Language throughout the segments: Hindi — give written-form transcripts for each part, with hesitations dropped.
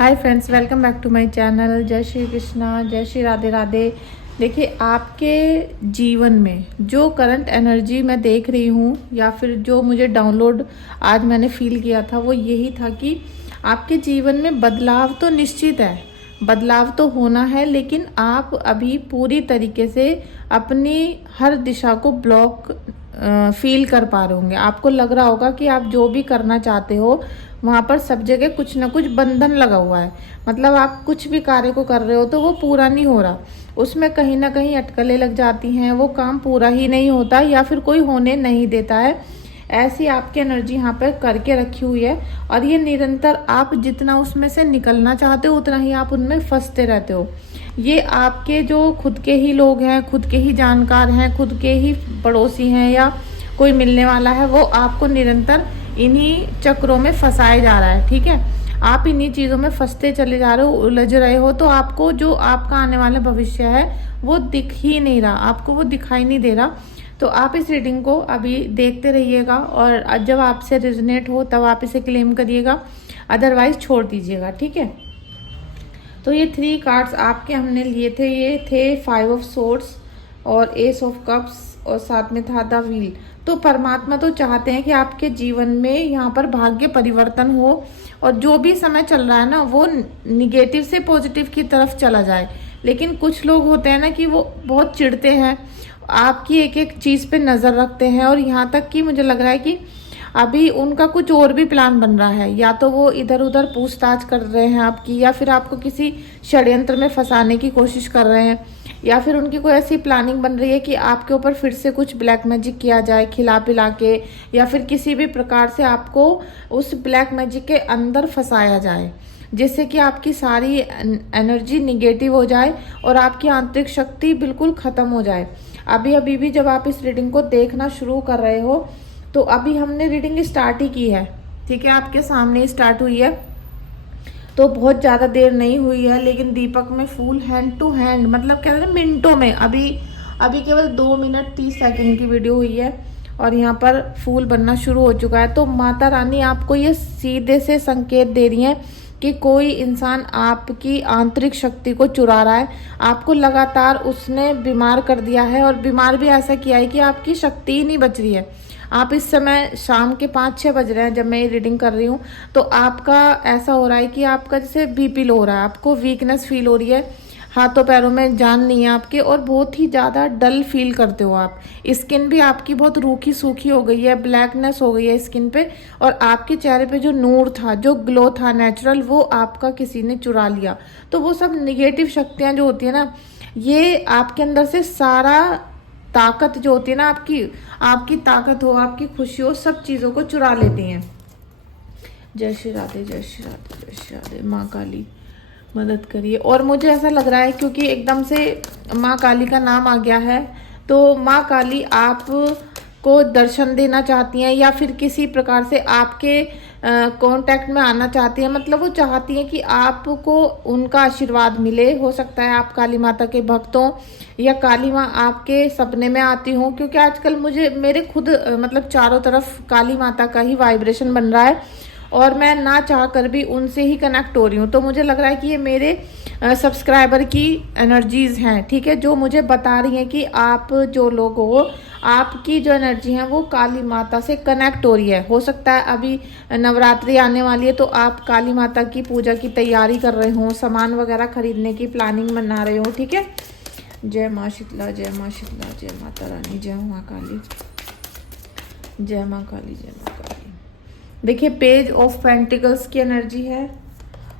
Hi friends, welcome back to my channel. जय श्री कृष्णा, जय श्री राधे राधे। देखिए, आपके जीवन में जो करंट एनर्जी मैं देख रही हूँ या फिर जो मुझे डाउनलोड आज मैंने फील किया था वो यही था कि आपके जीवन में बदलाव तो निश्चित है, बदलाव तो होना है, लेकिन आप अभी पूरी तरीके से अपनी हर दिशा को ब्लॉक फील कर पा रहे होंगे। आपको लग रहा होगा कि आप जो भी करना चाहते हो वहाँ पर सब जगह कुछ ना कुछ बंधन लगा हुआ है। मतलब आप कुछ भी कार्य को कर रहे हो तो वो पूरा नहीं हो रहा, उसमें कहीं ना कहीं अटकलें लग जाती हैं, वो काम पूरा ही नहीं होता या फिर कोई होने नहीं देता है। ऐसी आपकी एनर्जी यहाँ पर करके रखी हुई है और ये निरंतर आप जितना उसमें से निकलना चाहते हो उतना ही आप उनमें फंसते रहते हो। ये आपके जो खुद के ही लोग हैं, खुद के ही जानकार हैं, खुद के ही पड़ोसी हैं या कोई मिलने वाला है, वो आपको निरंतर इन्हीं चक्रों में फंसाए जा रहा है। ठीक है, आप इन्हीं चीज़ों में फंसते चले जा रहे हो, उलझ रहे हो, तो आपको जो आपका आने वाला भविष्य है वो दिख ही नहीं रहा, आपको वो दिखाई नहीं दे रहा। तो आप इस रीडिंग को अभी देखते रहिएगा और जब आपसे रिजनेट हो तब आप इसे क्लेम करिएगा, अदरवाइज छोड़ दीजिएगा। ठीक है, तो ये 3 कार्ड्स आपके हमने लिए थे। ये थे 5 ऑफ सोर्ड्स और एस ऑफ कप्स और साथ में था द व्हील। तो परमात्मा तो चाहते हैं कि आपके जीवन में यहाँ पर भाग्य परिवर्तन हो और जो भी समय चल रहा है ना वो निगेटिव से पॉजिटिव की तरफ चला जाए। लेकिन कुछ लोग होते हैं ना कि वो बहुत चिढ़ते हैं, आपकी एक एक चीज़ पे नज़र रखते हैं और यहाँ तक कि मुझे लग रहा है कि अभी उनका कुछ और भी प्लान बन रहा है। या तो वो इधर उधर पूछताछ कर रहे हैं आपकी, या फिर आपको किसी षड्यंत्र में फंसाने की कोशिश कर रहे हैं, या फिर उनकी कोई ऐसी प्लानिंग बन रही है कि आपके ऊपर फिर से कुछ ब्लैक मैजिक किया जाए खिला पिला के, या फिर किसी भी प्रकार से आपको उस ब्लैक मैजिक के अंदर फंसाया जाए जिससे कि आपकी सारी एनर्जी निगेटिव हो जाए और आपकी आंतरिक शक्ति बिल्कुल ख़त्म हो जाए। अभी भी जब आप इस रीडिंग को देखना शुरू कर रहे हो तो अभी हमने रीडिंग स्टार्ट ही की है। ठीक है, आपके सामने स्टार्ट हुई है तो बहुत ज़्यादा देर नहीं हुई है, लेकिन दीपक में फूल हैंड टू हैंड, मतलब कहते हैं मिनटों में, अभी केवल 2 मिनट 30 सेकंड की वीडियो हुई है और यहाँ पर फूल बनना शुरू हो चुका है। तो माता रानी आपको ये सीधे से संकेत दे रही हैं कि कोई इंसान आपकी आंतरिक शक्ति को चुरा रहा है, आपको लगातार उसने बीमार कर दिया है और बीमार भी ऐसा किया है कि आपकी शक्ति ही नहीं बच रही है। आप इस समय शाम के 5-6 बज रहे हैं जब मैं ये रीडिंग कर रही हूँ, तो आपका ऐसा हो रहा है कि आपका जैसे बीपी लो हो रहा है, आपको वीकनेस फील हो रही है, हाथों पैरों में जान नहीं है आपके और बहुत ही ज़्यादा डल फील करते हो आप। स्किन भी आपकी बहुत रूखी सूखी हो गई है, ब्लैकनेस हो गई है स्किन पे, और आपके चेहरे पे जो नूर था, जो ग्लो था नेचुरल, वो आपका किसी ने चुरा लिया। तो वो सब निगेटिव शक्तियाँ जो होती है ना, ये आपके अंदर से सारा ताकत जो होती है ना, आपकी ताकत हो, आपकी खुशी हो, सब चीज़ों को चुरा लेती हैं। जय श्री राधे, जय श्री राधे, जय श्री राधे। माँ काली मदद करिए। और मुझे ऐसा लग रहा है क्योंकि एकदम से माँ काली का नाम आ गया है, तो माँ काली आप को दर्शन देना चाहती हैं या फिर किसी प्रकार से आपके कांटेक्ट में आना चाहती हैं। मतलब वो चाहती हैं कि आपको उनका आशीर्वाद मिले। हो सकता है आप काली माता के भक्त हो या काली माँ आपके सपने में आती हो, क्योंकि आजकल मेरे खुद मतलब चारों तरफ काली माता का ही वाइब्रेशन बन रहा है और मैं ना चाह कर भी उनसे ही कनेक्ट हो रही हूँ। तो मुझे लग रहा है कि ये मेरे सब्सक्राइबर की एनर्जीज हैं, ठीक है, जो मुझे बता रही हैं कि आप जो लोग हो, आपकी जो एनर्जी है वो काली माता से कनेक्ट हो रही है। हो सकता है अभी नवरात्रि आने वाली है तो आप काली माता की पूजा की तैयारी कर रहे हो, सामान वगैरह खरीदने की प्लानिंग बना रहे हो। ठीक है, जय माँ शीतला, जय माँ शीतला, जय माता रानी, जय माँ काली, जय माँ काली, जय माँ काली। देखिए, पेज ऑफ पेंटिकल्स की एनर्जी है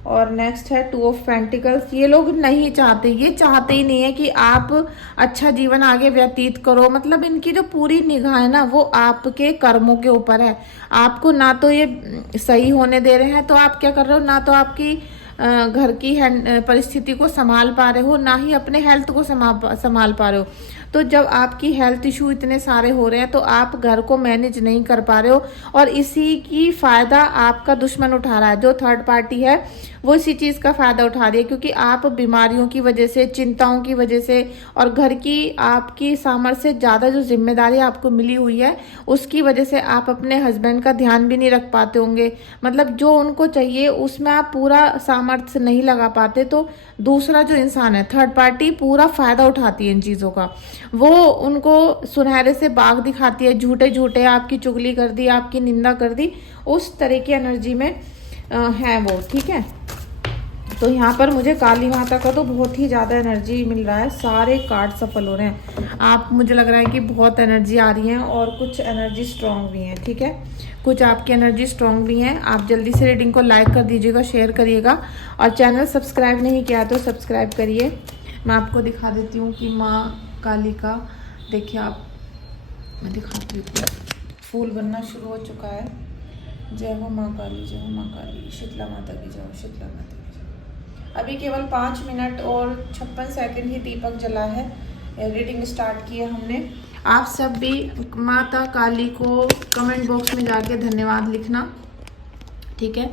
और नेक्स्ट है 2 ऑफ पेंटिकल्स। ये लोग नहीं चाहते, ये चाहते ही नहीं है कि आप अच्छा जीवन आगे व्यतीत करो। मतलब इनकी जो पूरी निगाह है ना वो आपके कर्मों के ऊपर है। आपको ना तो ये सही होने दे रहे हैं, तो आप क्या कर रहे हो, ना तो आपकी घर की परिस्थिति को संभाल पा रहे हो, ना ही अपने हेल्थ को संभाल पा रहे हो। तो जब आपकी हेल्थ इशू इतने सारे हो रहे हैं तो आप घर को मैनेज नहीं कर पा रहे हो और इसी की फ़ायदा आपका दुश्मन उठा रहा है। जो थर्ड पार्टी है वो इसी चीज़ का फ़ायदा उठा रही है, क्योंकि आप बीमारियों की वजह से, चिंताओं की वजह से और घर की आपकी सामर्थ्य से ज़्यादा जो जिम्मेदारी आपको मिली हुई है उसकी वजह से आप अपने हस्बैंड का ध्यान भी नहीं रख पाते होंगे। मतलब जो उनको चाहिए उसमें आप पूरा सामर्थ्य नहीं लगा पाते, तो दूसरा जो इंसान है, थर्ड पार्टी, पूरा फ़ायदा उठाती है इन चीज़ों का। वो उनको सुनहरे से बाग दिखाती है, झूठे झूठे आपकी चुगली कर दी, आपकी निंदा कर दी, उस तरह की एनर्जी में है वो। ठीक है, तो यहाँ पर मुझे काली माता का तो बहुत ही ज़्यादा एनर्जी मिल रहा है, सारे कार्ड सफल हो रहे हैं। आप, मुझे लग रहा है कि बहुत एनर्जी आ रही है और कुछ एनर्जी स्ट्रॉन्ग भी हैं। ठीक है, कुछ आपकी एनर्जी स्ट्रॉन्ग भी हैं। आप जल्दी से रीडिंग को लाइक कर दीजिएगा, शेयर करिएगा, और चैनल सब्सक्राइब नहीं किया तो सब्सक्राइब करिए। मैं आपको दिखा देती हूँ कि माँ काली का, देखिए आप, मैं दिखाती हूँ, फूल बनना शुरू हो चुका है। जय हो माँ काली, जय हो माँ काली, शीतला माता की जय, शीतला माता की जय। अभी केवल 5 मिनट और 56 सेकंड ही दीपक जला है, रीडिंग स्टार्ट की है हमने। आप सब भी माता काली को कमेंट बॉक्स में जाके धन्यवाद लिखना, ठीक है,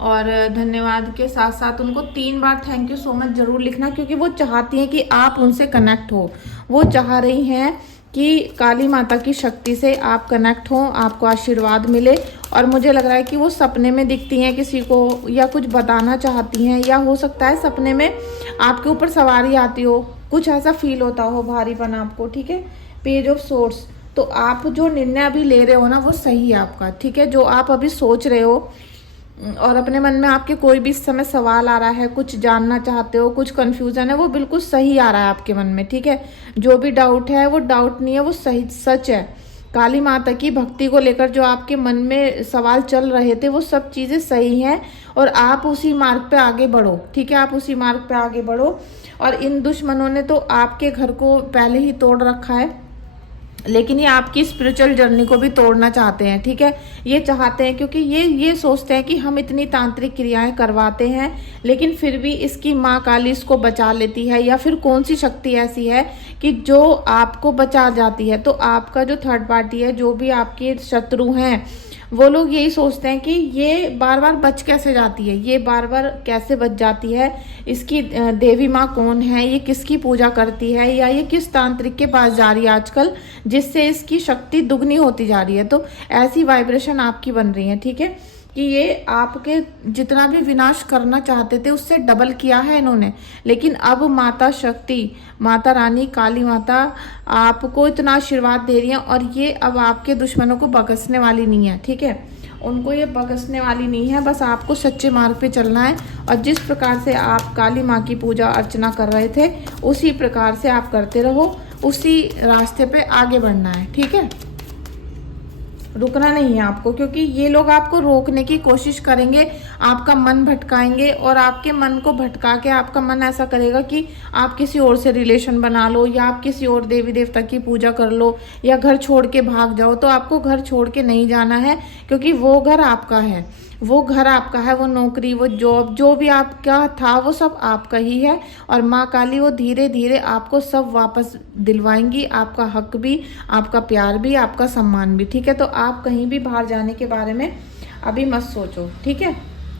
और धन्यवाद के साथ साथ उनको 3 बार थैंक यू सो मच ज़रूर लिखना, क्योंकि वो चाहती हैं कि आप उनसे कनेक्ट हो। वो चाह रही हैं कि काली माता की शक्ति से आप कनेक्ट हो, आपको आशीर्वाद मिले। और मुझे लग रहा है कि वो सपने में दिखती हैं किसी को, या कुछ बताना चाहती हैं, या हो सकता है सपने में आपके ऊपर सवारी आती हो, कुछ ऐसा फील होता हो, भारीपन आपको। ठीक है, पेज ऑफ सोर्स, तो आप जो निर्णय अभी ले रहे हो ना, वो सही है आपका। ठीक है, जो आप अभी सोच रहे हो और अपने मन में आपके कोई भी इस समय सवाल आ रहा है, कुछ जानना चाहते हो, कुछ कंफ्यूजन है, वो बिल्कुल सही आ रहा है आपके मन में। ठीक है, जो भी डाउट है वो डाउट नहीं है, वो सही सच है। काली माता की भक्ति को लेकर जो आपके मन में सवाल चल रहे थे, वो सब चीज़ें सही हैं, और आप उसी मार्ग पे आगे बढ़ो। ठीक है, आप उसी मार्ग पे आगे बढ़ो। और इन दुश्मनों ने तो आपके घर को पहले ही तोड़ रखा है, लेकिन ये आपकी स्पिरिचुअल जर्नी को भी तोड़ना चाहते हैं। ठीक है, ये चाहते हैं, क्योंकि ये सोचते हैं कि हम इतनी तांत्रिक क्रियाएं करवाते हैं, लेकिन फिर भी इसकी माँ काली इसको बचा लेती है, या फिर कौन सी शक्ति ऐसी है कि जो आपको बचा जाती है। तो आपका जो थर्ड पार्टी है, जो भी आपके शत्रु हैं, वो लोग यही सोचते हैं कि ये बार बार बच कैसे जाती है, ये बार बार कैसे बच जाती है, इसकी देवी माँ कौन है, ये किसकी पूजा करती है, या ये किस तांत्रिक के पास जा रही है आजकल, जिससे इसकी शक्ति दुगनी होती जा रही है। तो ऐसी वाइब्रेशन आपकी बन रही है। ठीक है, कि ये आपके जितना भी विनाश करना चाहते थे उससे डबल किया है इन्होंने। लेकिन अब माता शक्ति, माता रानी काली माता आपको इतना आशीर्वाद दे रही है, और ये अब आपके दुश्मनों को बकसने वाली नहीं है। ठीक है, उनको ये बकसने वाली नहीं है, बस आपको सच्चे मार्ग पे चलना है। और जिस प्रकार से आप काली माँ की पूजा अर्चना कर रहे थे, उसी प्रकार से आप करते रहो, उसी रास्ते पे आगे बढ़ना है। ठीक है, रुकना नहीं है आपको, क्योंकि ये लोग आपको रोकने की कोशिश करेंगे, आपका मन भटकाएंगे, और आपके मन को भटका के आपका मन ऐसा करेगा कि आप किसी और से रिलेशन बना लो, या आप किसी और देवी देवता की पूजा कर लो, या घर छोड़ के भाग जाओ। तो आपको घर छोड़ के नहीं जाना है, क्योंकि वो घर आपका है, वो घर आपका है, वो नौकरी, वो जॉब, जो भी आपका था वो सब आपका ही है। और माँ काली वो धीरे धीरे आपको सब वापस दिलवाएंगी, आपका हक भी, आपका प्यार भी, आपका सम्मान भी। ठीक है, तो आप कहीं भी बाहर जाने के बारे में अभी मत सोचो। ठीक है,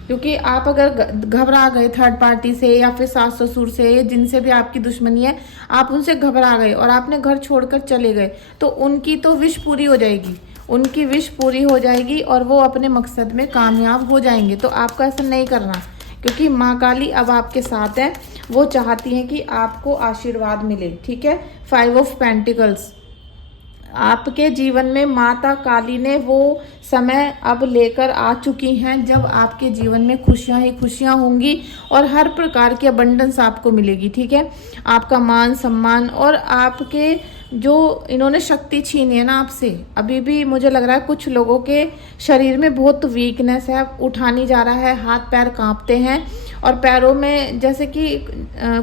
क्योंकि आप अगर घबरा गए थर्ड पार्टी से, या फिर सास ससुर से, जिनसे भी आपकी दुश्मनी है, आप उनसे घबरा गए और आपने घर छोड़कर चले गए, तो उनकी तो विश पूरी हो जाएगी, उनकी विश पूरी हो जाएगी, और वो अपने मकसद में कामयाब हो जाएंगे। तो आपको ऐसा नहीं करना, क्योंकि माँ काली अब आपके साथ है। वो चाहती हैं कि आपको आशीर्वाद मिले। ठीक है, 5 ऑफ पेंटिकल्स, आपके जीवन में माता काली ने वो समय अब लेकर आ चुकी हैं, जब आपके जीवन में खुशियां ही खुशियां होंगी, और हर प्रकार की अबंडेंस आपको मिलेगी। ठीक है, आपका मान सम्मान, और आपके जो इन्होंने शक्ति छीनी है ना आपसे, अभी भी मुझे लग रहा है कुछ लोगों के शरीर में बहुत वीकनेस है, उठा नहीं जा रहा है, हाथ पैर कांपते हैं, और पैरों में जैसे कि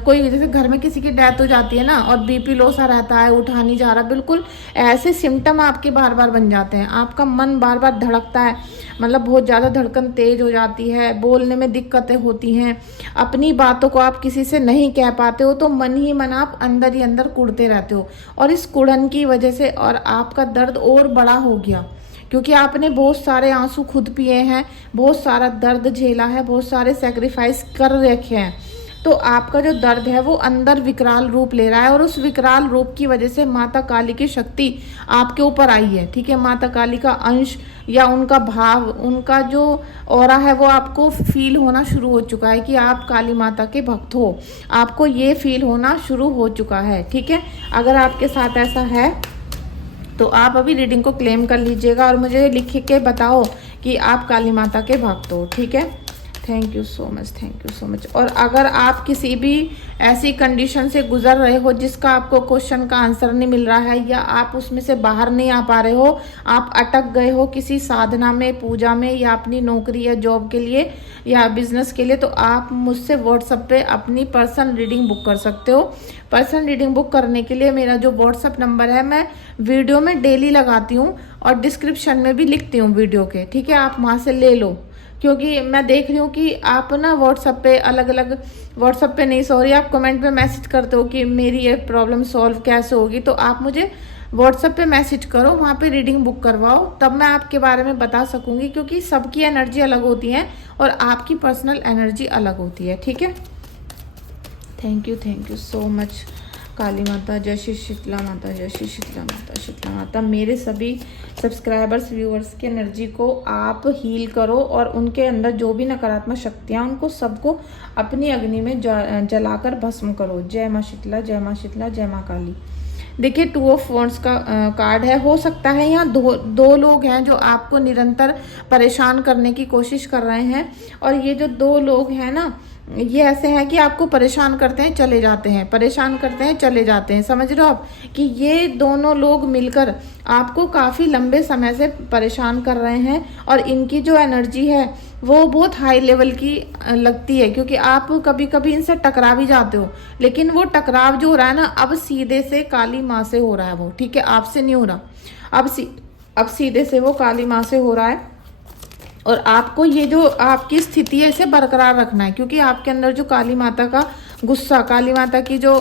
कोई, जैसे घर में किसी की डेथ हो जाती है ना, और बीपी लो सा रहता है, उठा नहीं जा रहा, बिल्कुल ऐसे सिम्टम आपके बार बार बन जाते हैं। आपका मन बार बार धड़कता है, मतलब बहुत ज़्यादा धड़कन तेज हो जाती है, बोलने में दिक्कतें होती हैं, अपनी बातों को आप किसी से नहीं कह पाते हो, तो मन ही मन आप अंदर ही अंदर कुढ़ते रहते हो, और इस कुढ़न की वजह से और आपका दर्द और बड़ा हो गया, क्योंकि आपने बहुत सारे आंसू खुद पिए हैं, बहुत सारा दर्द झेला है, बहुत सारे सेक्रीफाइस कर रखे हैं। तो आपका जो दर्द है वो अंदर विकराल रूप ले रहा है, और उस विकराल रूप की वजह से माता काली की शक्ति आपके ऊपर आई है। ठीक है, माता काली का अंश या उनका भाव, उनका जो ऑरा है वो आपको फील होना शुरू हो चुका है कि आप काली माता के भक्त हो। आपको ये फील होना शुरू हो चुका है। ठीक है, अगर आपके साथ ऐसा है तो आप अभी रीडिंग को क्लेम कर लीजिएगा और मुझे लिख के बताओ कि आप काली माता के भक्त हो। ठीक है, thank you so much, thank you so much. और अगर आप किसी भी ऐसी कंडीशन से गुजर रहे हो जिसका आपको क्वेश्चन का आंसर नहीं मिल रहा है, या आप उसमें से बाहर नहीं आ पा रहे हो, आप अटक गए हो किसी साधना में, पूजा में, या अपनी नौकरी या जॉब के लिए या बिजनेस के लिए, तो आप मुझसे व्हाट्सएप पे अपनी पर्सनल रीडिंग बुक कर सकते हो। पर्सनल रीडिंग बुक करने के लिए मेरा जो व्हाट्सएप नंबर है मैं वीडियो में डेली लगाती हूँ और डिस्क्रिप्शन में भी लिखती हूँ वीडियो के। ठीक है, आप वहाँ से ले लो, क्योंकि मैं देख रही हूँ कि आप ना व्हाट्सएप पे अलग अलग, व्हाट्सएप पे नहीं सॉरी, आप कमेंट पे मैसेज करते हो कि मेरी ये प्रॉब्लम सॉल्व कैसे होगी। तो आप मुझे व्हाट्सएप पे मैसेज करो, वहाँ पे रीडिंग बुक करवाओ, तब मैं आपके बारे में बता सकूँगी, क्योंकि सबकी एनर्जी अलग होती है और आपकी पर्सनल एनर्जी अलग होती है। ठीक है, थैंक यू सो मच। काली माता, जय श्री शीतला माता, जय श्री शीतला माता, शीतला माता। मेरे सभी सब्सक्राइबर्स, व्यूअर्स की एनर्जी को आप हील करो और उनके अंदर जो भी नकारात्मक शक्तियाँ, उनको सबको अपनी अग्नि में जलाकर भस्म करो। जय माँ शीतला, जय माँ शीतला, जय माँ काली। देखिए, 2 ऑफ वॉन्ड्स का कार्ड है। हो सकता है यहाँ दो लोग हैं जो आपको निरंतर परेशान करने की कोशिश कर रहे हैं, और ये जो 2 लोग हैं ना, ये ऐसे हैं कि आपको परेशान करते हैं चले जाते हैं, परेशान करते हैं चले जाते हैं। समझ रहे हो आप कि ये दोनों लोग मिलकर आपको काफ़ी लंबे समय से परेशान कर रहे हैं, और इनकी जो एनर्जी है वो बहुत हाई लेवल की लगती है, क्योंकि आप कभी कभी इनसे टकरा भी जाते हो, लेकिन वो टकराव जो हो रहा है ना, अब सीधे से काली माँ से हो रहा है वो। ठीक है, आपसे नहीं हो रहा, अब सीधे से वो काली माँ से हो रहा है। और आपको ये जो आपकी स्थिति है इसे बरकरार रखना है, क्योंकि आपके अंदर जो काली माता का गुस्सा, काली माता की जो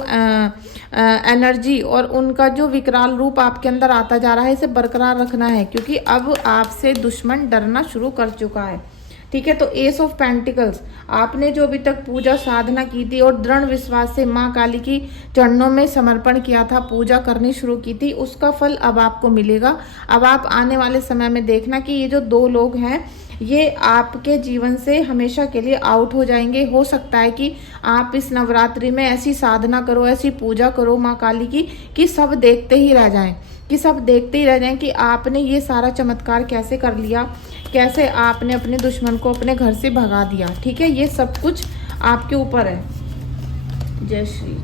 एनर्जी और उनका जो विकराल रूप आपके अंदर आता जा रहा है, इसे बरकरार रखना है, क्योंकि अब आपसे दुश्मन डरना शुरू कर चुका है। ठीक है, तो एस ऑफ पेंटिकल्स, आपने जो अभी तक पूजा साधना की थी और दृढ़ विश्वास से माँ काली की चरणों में समर्पण किया था, पूजा करनी शुरू की थी, उसका फल अब आपको मिलेगा। अब आप आने वाले समय में देखना कि ये जो 2 लोग हैं ये आपके जीवन से हमेशा के लिए आउट हो जाएंगे। हो सकता है कि आप इस नवरात्रि में ऐसी साधना करो, ऐसी पूजा करो माँ काली की, कि सब देखते ही रह जाएं, कि आपने ये सारा चमत्कार कैसे कर लिया, कैसे आपने अपने दुश्मन को अपने घर से भगा दिया। ठीक है, ये सब कुछ आपके ऊपर है। जय श्री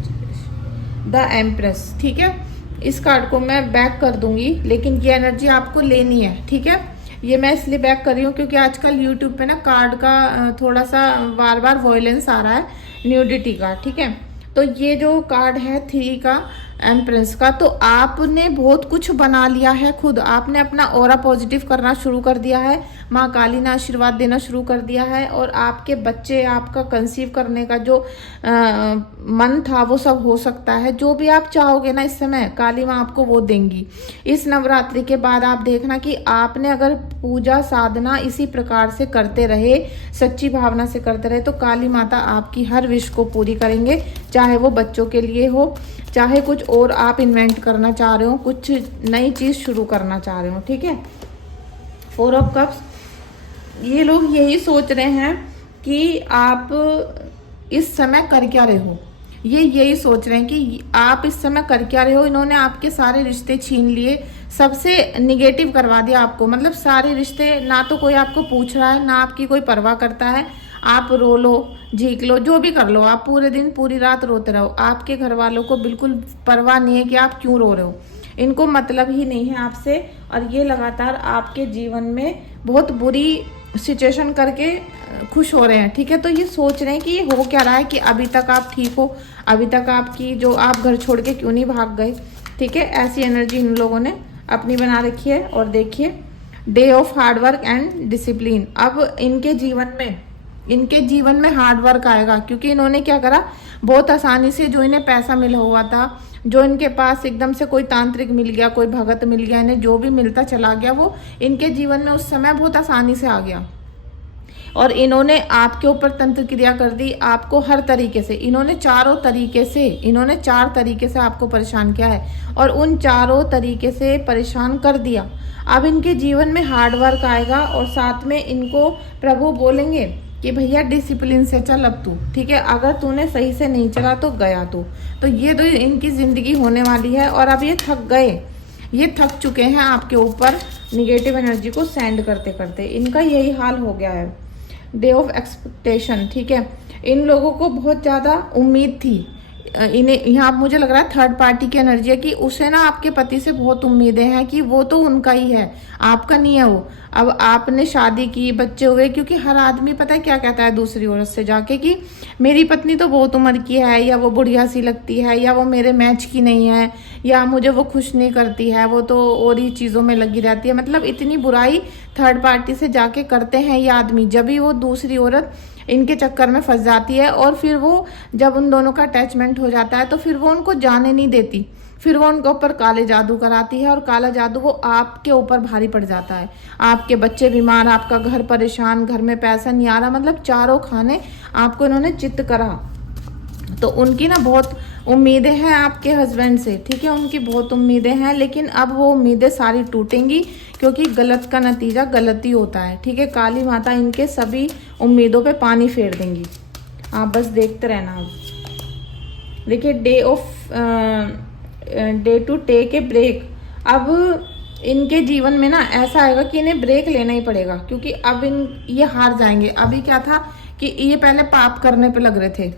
द एम्प्रेस। ठीक है, इस कार्ड को मैं बैक कर दूंगी, लेकिन ये एनर्जी आपको लेनी है। ठीक है, ये मैं इसलिए बैक कर रही हूँ क्योंकि आजकल यूट्यूब पे ना कार्ड का थोड़ा सा बार बार वॉयलेंस आ रहा है, न्यूडिटी का। ठीक है, तो ये जो कार्ड है 3 का, एम्प्रेस का, तो आपने बहुत कुछ बना लिया है खुद, आपने अपना ऑरा पॉजिटिव करना शुरू कर दिया है, माँ काली ने आशीर्वाद देना शुरू कर दिया है, और आपके बच्चे, आपका कंसीव करने का जो मन था वो सब हो सकता है। जो भी आप चाहोगे ना इस समय, काली माँ आपको वो देंगी। इस नवरात्रि के बाद आप देखना कि आपने अगर पूजा साधना इसी प्रकार से करते रहे, सच्ची भावना से करते रहे, तो काली माता आपकी हर विश को पूरी करेंगे, चाहे वो बच्चों के लिए हो, चाहे कुछ और आप इन्वेंट करना चाह रहे हो, कुछ नई चीज़ शुरू करना चाह रहे हो। ठीक है, 4 ऑफ कप्स, ये लोग यही सोच रहे हैं कि आप इस समय कर क्या रहे हो, ये यही सोच रहे हैं कि आप इस समय कर क्या रहे हो। इन्होंने आपके सारे रिश्ते छीन लिए, सबसे निगेटिव करवा दिया आपको, मतलब सारे रिश्ते, ना तो कोई आपको पूछ रहा है, ना आपकी कोई परवाह करता है। आप रो लो, झीक लो, जो भी कर लो, आप पूरे दिन पूरी रात रोते रहो, आपके घर वालों को बिल्कुल परवाह नहीं है कि आप क्यों रो रहे हो, इनको मतलब ही नहीं है आपसे, और ये लगातार आपके जीवन में बहुत बुरी सिचुएशन करके खुश हो रहे हैं। ठीक है, तो ये सोच रहे हैं कि ये हो क्या रहा है कि अभी तक आप ठीक हो, अभी तक आपकी जो आप घर छोड़ के क्यों नहीं भाग गए। ठीक है, ऐसी एनर्जी इन लोगों ने अपनी बना रखी है। और देखिए, day of hard work and discipline, अब इनके जीवन में इनके जीवन में हार्ड वर्क आएगा, क्योंकि इन्होंने क्या करा, बहुत आसानी से जो इन्हें पैसा मिला हुआ था, जो इनके पास एकदम से कोई तांत्रिक मिल गया, कोई भगत मिल गया, इन्हें जो भी मिलता चला गया वो इनके जीवन में उस समय बहुत आसानी से आ गया। और इन्होंने आपके ऊपर तंत्र क्रिया कर दी, आपको हर तरीके से, इन्होंने चार तरीके से आपको परेशान किया है और उन चारों तरीके से परेशान कर दिया। अब इनके जीवन में हार्ड वर्क आएगा और साथ में इनको प्रभु बोलेंगे कि भैया डिसिप्लिन से चल अब तू, ठीक है, अगर तूने सही से नहीं चला तो गया तू। तो ये तो इनकी ज़िंदगी होने वाली है। और अब ये थक गए, ये थक चुके हैं आपके ऊपर निगेटिव एनर्जी को सेंड करते करते, इनका यही हाल हो गया है। डे ऑफ एक्सपेक्टेशन, ठीक है, इन लोगों को बहुत ज़्यादा उम्मीद थी, इन्हें यहाँ मुझे लग रहा है थर्ड पार्टी की एनर्जी है कि उसे ना आपके पति से बहुत उम्मीदें हैं कि वो तो उनका ही है, आपका नहीं है वो। अब आपने शादी की, बच्चे हुए, क्योंकि हर आदमी पता है क्या कहता है दूसरी औरत से जाके कि मेरी पत्नी तो बहुत उम्र की है, या वो बुढ़िया सी लगती है, या वो मेरे मैच की नहीं है, या मुझे वो खुश नहीं करती है, वो तो और ही चीज़ों में लगी रहती है। मतलब इतनी बुराई थर्ड पार्टी से जाके करते हैं ये आदमी, जब भी वो दूसरी औरत इनके चक्कर में फंस जाती है। और फिर वो जब उन दोनों का अटैचमेंट हो जाता है तो फिर वो उनको जाने नहीं देती, फिर वो उनके ऊपर काले जादू कराती है और काला जादू वो आपके ऊपर भारी पड़ जाता है। आपके बच्चे बीमार, आपका घर परेशान, घर में पैसा नहीं आ रहा, मतलब चारों खाने आपको इन्होंने चित्त करा। तो उनकी ना बहुत उम्मीदें हैं आपके हस्बैंड से, ठीक है, उनकी बहुत उम्मीदें हैं, लेकिन अब वो उम्मीदें सारी टूटेंगी, क्योंकि गलत का नतीजा गलत ही होता है, ठीक है। काली माता इनके सभी उम्मीदों पे पानी फेर देंगी, आप बस देखते रहना। अब देखिए day to take a break. अब इनके जीवन में ना ऐसा आएगा कि इन्हें ब्रेक लेना ही पड़ेगा, क्योंकि अब ये हार जाएंगे। अभी क्या था कि ये पहले पाप करने पे लग रहे थे,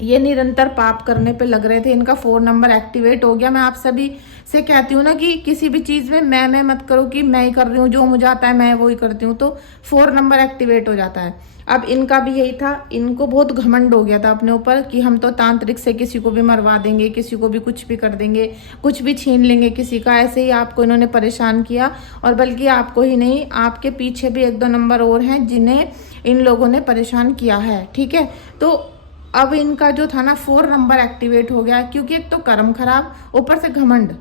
ये निरंतर पाप करने पे लग रहे थे, इनका 4 नंबर एक्टिवेट हो गया। मैं आप सभी से कहती हूँ ना कि किसी भी चीज़ में मैं मत करो कि मैं ही कर रही हूँ, जो मुझे आता है मैं वो ही करती हूँ, तो 4 नंबर एक्टिवेट हो जाता है। अब इनका भी यही था, इनको बहुत घमंड हो गया था अपने ऊपर कि हम तो तांत्रिक से किसी को भी मरवा देंगे, किसी को भी कुछ भी कर देंगे, कुछ भी छीन लेंगे किसी का। ऐसे ही आपको इन्होंने परेशान किया, और बल्कि आपको ही नहीं, आपके पीछे भी 1-2 नंबर और हैं जिन्हें इन लोगों ने परेशान किया है, ठीक है। तो अब इनका जो था ना 4 नंबर एक्टिवेट हो गया, क्योंकि एक तो कर्म खराब, ऊपर से घमंड,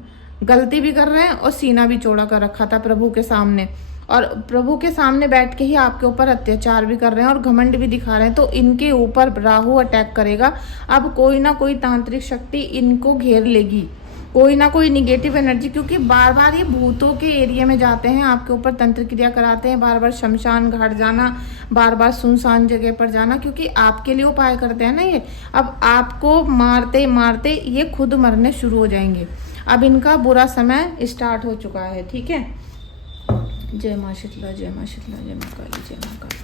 गलती भी कर रहे हैं और सीना भी चौड़ा कर रखा था प्रभु के सामने, और प्रभु के सामने बैठ के ही आपके ऊपर अत्याचार भी कर रहे हैं और घमंड भी दिखा रहे हैं। तो इनके ऊपर राहु अटैक करेगा। अब कोई ना कोई तांत्रिक शक्ति इनको घेर लेगी, कोई ना कोई निगेटिव एनर्जी, क्योंकि बार बार ये भूतों के एरिया में जाते हैं, आपके ऊपर तंत्र क्रिया कराते हैं, बार बार शमशान घाट जाना, बार बार सुनसान जगह पर जाना, क्योंकि आपके लिए उपाय करते हैं ना ये। अब आपको मारते मारते ये खुद मरने शुरू हो जाएंगे। अब इनका बुरा समय स्टार्ट हो चुका है, ठीक है। जय माँ शीतला, जय माँ शीतला, जय माँ काली, जय माँ काली।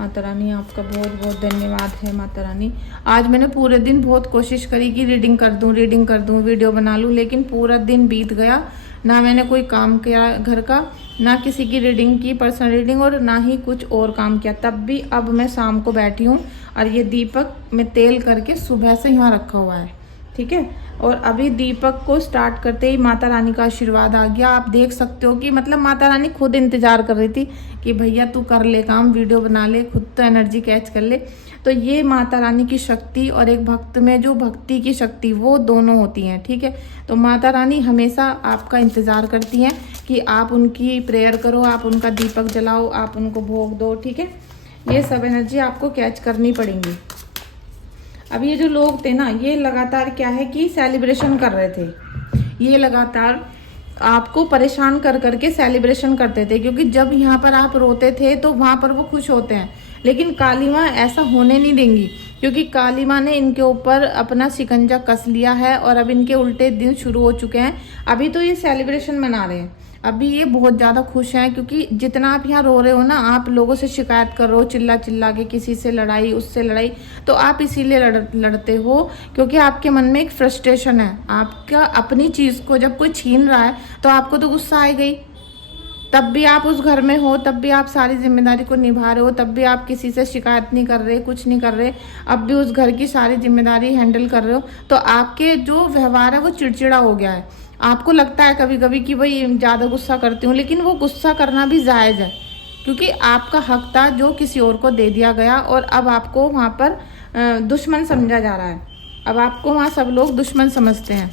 माता रानी आपका बहुत बहुत धन्यवाद है। माता रानी, आज मैंने पूरे दिन बहुत कोशिश करी कि रीडिंग कर दूं, वीडियो बना लूं, लेकिन पूरा दिन बीत गया, ना मैंने कोई काम किया घर का, ना किसी की रीडिंग की, पर्सनल रीडिंग, और ना ही कुछ और काम किया। तब भी अब मैं शाम को बैठी हूँ और ये दीपक में तेल करके सुबह से यहाँ रखा हुआ है, ठीक है। और अभी दीपक को स्टार्ट करते ही माता रानी का आशीर्वाद आ गया। आप देख सकते हो कि मतलब माता रानी खुद इंतजार कर रही थी कि भैया तू कर ले काम, वीडियो बना ले, खुद तो एनर्जी कैच कर ले। तो ये माता रानी की शक्ति और एक भक्त में जो भक्ति की शक्ति, वो दोनों होती हैं, ठीक है। तो माता रानी हमेशा आपका इंतज़ार करती हैं कि आप उनकी प्रेयर करो, आप उनका दीपक जलाओ, आप उनको भोग दो, ठीक है। ये सब एनर्जी आपको कैच करनी पड़ेंगी। अब ये जो लोग थे ना, ये लगातार क्या है कि सेलिब्रेशन कर रहे थे, ये लगातार आपको परेशान कर करके सेलिब्रेशन करते थे, क्योंकि जब यहाँ पर आप रोते थे तो वहाँ पर वो खुश होते हैं। लेकिन काली माँ ऐसा होने नहीं देंगी, क्योंकि काली माँ ने इनके ऊपर अपना शिकंजा कस लिया है और अब इनके उल्टे दिन शुरू हो चुके हैं। अभी तो ये सेलिब्रेशन मना रहे हैं, अभी ये बहुत ज़्यादा खुश हैं, क्योंकि जितना आप यहाँ रो रहे हो ना, आप लोगों से शिकायत कर रहे हो, चिल्ला चिल्ला के, किसी से लड़ाई, उससे लड़ाई, तो आप इसीलिए लड़ते हो क्योंकि आपके मन में एक फ्रस्ट्रेशन है। आपका अपनी चीज़ को जब कोई छीन रहा है तो आपको तो गुस्सा आ गई, तब भी आप उस घर में हो, तब भी आप सारी जिम्मेदारी को निभा रहे हो, तब भी आप किसी से शिकायत नहीं कर रहे, कुछ नहीं कर रहे, अब भी उस घर की सारी जिम्मेदारी हैंडल कर रहे हो। तो आपके जो व्यवहार है वो चिड़चिड़ा हो गया है। आपको लगता है कभी कभी कि भाई ज़्यादा गुस्सा करती हूँ, लेकिन वो गुस्सा करना भी जायज़ है, क्योंकि आपका हक था जो किसी और को दे दिया गया, और अब आपको वहाँ पर दुश्मन समझा जा रहा है। अब आपको वहाँ सब लोग दुश्मन समझते हैं।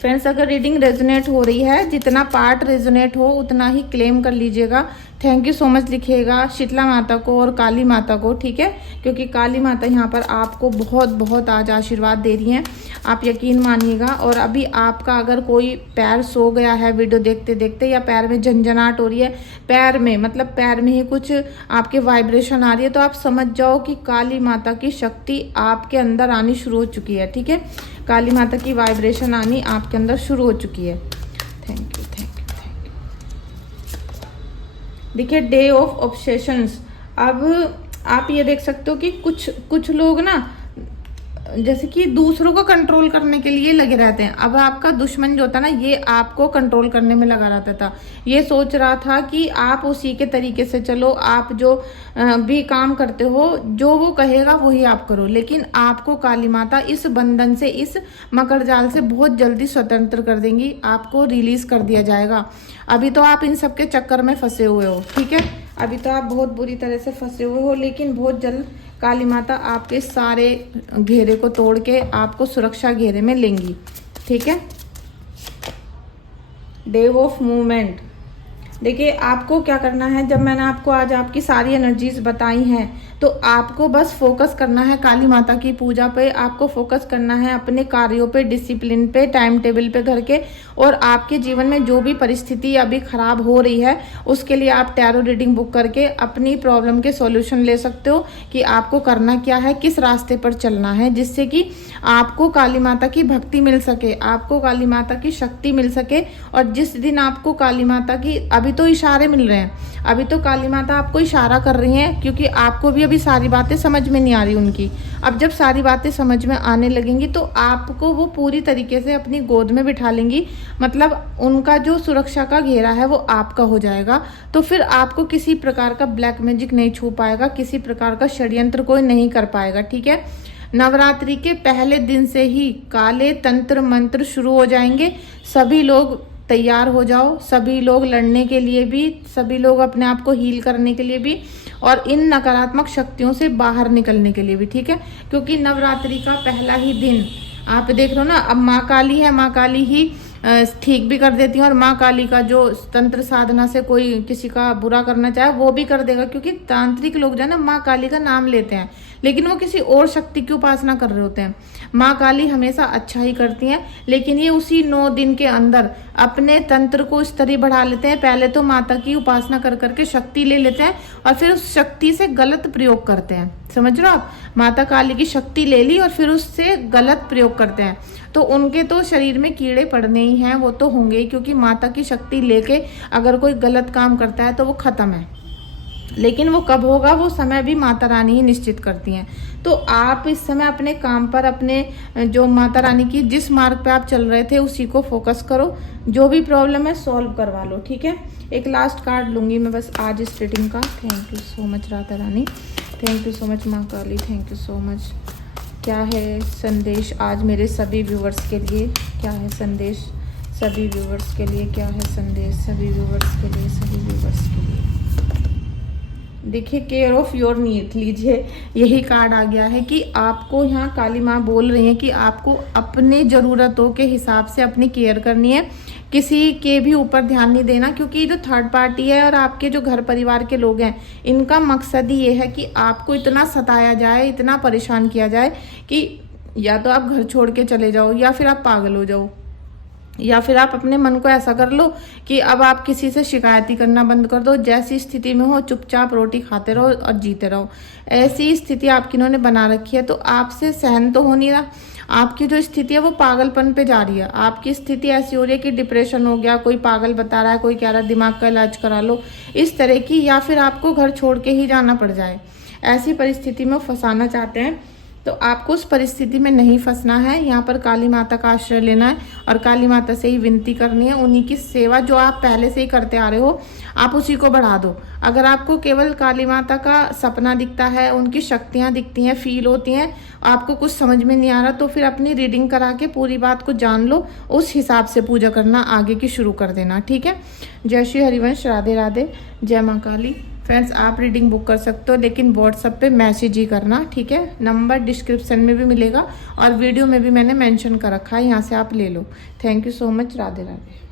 फ्रेंड्स, अगर रीडिंग रेजोनेट हो रही है, जितना पार्ट रेजोनेट हो उतना ही क्लेम कर लीजिएगा। थैंक यू सो मच लिखिएगा शीतला माता को और काली माता को, ठीक है, क्योंकि काली माता यहाँ पर आपको बहुत बहुत आज आशीर्वाद दे रही हैं, आप यकीन मानिएगा। और अभी आपका अगर कोई पैर सो गया है वीडियो देखते देखते, या पैर में झंझनाहट हो रही है, पैर में मतलब पैर में ही कुछ आपके वाइब्रेशन आ रही है, तो आप समझ जाओ कि काली माता की शक्ति आपके अंदर आनी शुरू हो चुकी है, ठीक है। काली माता की वाइब्रेशन आनी आपके अंदर शुरू हो चुकी है। Thank you, thank you, thank you. देखिए, डे ऑफ ऑब्सेशंस। अब आप ये देख सकते हो कि कुछ लोग ना जैसे कि दूसरों को कंट्रोल करने के लिए लगे रहते हैं। अब आपका दुश्मन जो होता है ना, ये आपको कंट्रोल करने में लगा रहता था। ये सोच रहा था कि आप उसी के तरीके से चलो, आप जो भी काम करते हो, जो वो कहेगा वही आप करो। लेकिन आपको काली माता इस बंधन से, इस मकर जाल से बहुत जल्दी स्वतंत्र कर देंगी, आपको रिलीज कर दिया जाएगा। अभी तो आप इन सब के चक्कर में फंसे हुए हो, ठीक है, अभी तो आप बहुत बुरी तरह से फंसे हुए हो, लेकिन बहुत जल्द काली माता आपके सारे घेरे को तोड़ के आपको सुरक्षा घेरे में लेंगी, ठीक है। Day of movement. देखिए, आपको क्या करना है, जब मैंने आपको आज आपकी सारी एनर्जीज बताई हैं, तो आपको बस फोकस करना है काली माता की पूजा पे, आपको फोकस करना है अपने कार्यों पे, डिसिप्लिन पे, टाइम टेबल पे घर के। और आपके जीवन में जो भी परिस्थिति अभी खराब हो रही है, उसके लिए आप टैरो रीडिंग बुक करके अपनी प्रॉब्लम के सॉल्यूशन ले सकते हो कि आपको करना क्या है, किस रास्ते पर चलना है, जिससे कि आपको काली माता की भक्ति मिल सके, आपको काली माता की शक्ति मिल सके। और जिस दिन आपको काली माता की, अभी तो इशारे मिल रहे हैं, अभी तो काली माता आपको इशारा कर रही हैं, क्योंकि आपको भी अभी सारी बातें समझ में नहीं आ रही उनकी। अब जब सारी बातें समझ में आने लगेंगी तो आपको वो पूरी तरीके से अपनी गोद में बिठा लेंगी, मतलब उनका जो सुरक्षा का घेरा है वो आपका हो जाएगा। तो फिर आपको किसी प्रकार का ब्लैक मैजिक नहीं छू पाएगा, किसी प्रकार का षड्यंत्र कोई नहीं कर पाएगा, ठीक है। नवरात्रि के पहले दिन से ही काले तंत्र मंत्र शुरू हो जाएंगे। सभी लोग तैयार हो जाओ, सभी लोग लड़ने के लिए भी, सभी लोग अपने आप को हील करने के लिए भी, और इन नकारात्मक शक्तियों से बाहर निकलने के लिए भी, ठीक है। क्योंकि नवरात्रि का पहला ही दिन आप देख रहे हो ना, अब माँ काली है, माँ काली ही ठीक भी कर देती हैं, और माँ काली का जो तंत्र साधना से कोई किसी का बुरा करना चाहे वो भी कर देगा। क्योंकि तांत्रिक लोग जो है ना, माँ काली का नाम लेते हैं, लेकिन वो किसी और शक्ति की उपासना कर रहे होते हैं। माँ काली हमेशा अच्छा ही करती हैं, लेकिन ये उसी 9 दिन के अंदर अपने तंत्र को इस तरह बढ़ा लेते हैं। पहले तो माता की उपासना कर करके शक्ति ले लेते हैं, और फिर उस शक्ति से गलत प्रयोग करते हैं। समझ रहे हो आप, माता काली की शक्ति ले ली और फिर उससे गलत प्रयोग करते हैं, तो उनके तो शरीर में कीड़े पड़ने ही हैं, वो तो होंगे ही। क्योंकि माता की शक्ति लेके अगर कोई गलत काम करता है तो वो खत्म है, लेकिन वो कब होगा वो समय भी माता रानी ही निश्चित करती हैं। तो आप इस समय अपने काम पर, अपने जो माता रानी की जिस मार्ग पे आप चल रहे थे उसी को फोकस करो, जो भी प्रॉब्लम है सॉल्व करवा लो, ठीक है। एक लास्ट कार्ड लूंगी मैं बस आज इस रीडिंग का। Thank you so much Radha Rani, thank you so much माँ काली, थैंक यू सो मच। क्या है संदेश आज मेरे सभी व्यूवर्स के लिए, क्या है संदेश सभी व्यूवर्स के लिए, क्या है संदेश सभी व्यूवर्स के लिए, सभी व्यूवर्स के लिए। देखिए, केयर ऑफ योर नीड लीजिए, यही कार्ड आ गया है कि आपको यहाँ काली माँ बोल रही है कि आपको अपने ज़रूरतों के हिसाब से अपनी केयर करनी है, किसी के भी ऊपर ध्यान नहीं देना। क्योंकि जो थर्ड पार्टी है और आपके जो घर परिवार के लोग हैं, इनका मकसद ही ये है कि आपको इतना सताया जाए, इतना परेशान किया जाए कि या तो आप घर छोड़ के चले जाओ, या फिर आप पागल हो जाओ, या फिर आप अपने मन को ऐसा कर लो कि अब आप किसी से शिकायत ही करना बंद कर दो। जैसी स्थिति में हो चुपचाप रोटी खाते रहो और जीते रहो। ऐसी स्थिति आपकी इन्होंने बना रखी है, तो आपसे सहन तो हो नहीं रहा। आपकी जो स्थिति है वो पागलपन पे जा रही है। आपकी स्थिति ऐसी हो रही है कि डिप्रेशन हो गया, कोई पागल बता रहा है, कोई कह रहा है दिमाग का इलाज करा लो, इस तरह की, या फिर आपको घर छोड़ के ही जाना पड़ जाए। ऐसी परिस्थिति में फंसाना चाहते हैं। तो आपको उस परिस्थिति में नहीं फंसना है। यहाँ पर काली माता का आश्रय लेना है और काली माता से ही विनती करनी है। उन्हीं की सेवा जो आप पहले से ही करते आ रहे हो, आप उसी को बढ़ा दो। अगर आपको केवल काली माता का सपना दिखता है, उनकी शक्तियाँ दिखती हैं, फील होती हैं, आपको कुछ समझ में नहीं आ रहा, तो फिर अपनी रीडिंग करा के पूरी बात को जान लो, उस हिसाब से पूजा करना आगे की शुरू कर देना, ठीक है। जय श्री हरिवंश, राधे राधे, जय माँ काली। फ्रेंड्स, आप रीडिंग बुक कर सकते हो, लेकिन व्हाट्सएप पे मैसेज ही करना, ठीक है। नंबर डिस्क्रिप्शन में भी मिलेगा और वीडियो में भी मैंने मेंशन कर रखा है, यहाँ से आप ले लो। Thank you so much. Radhe Radhe.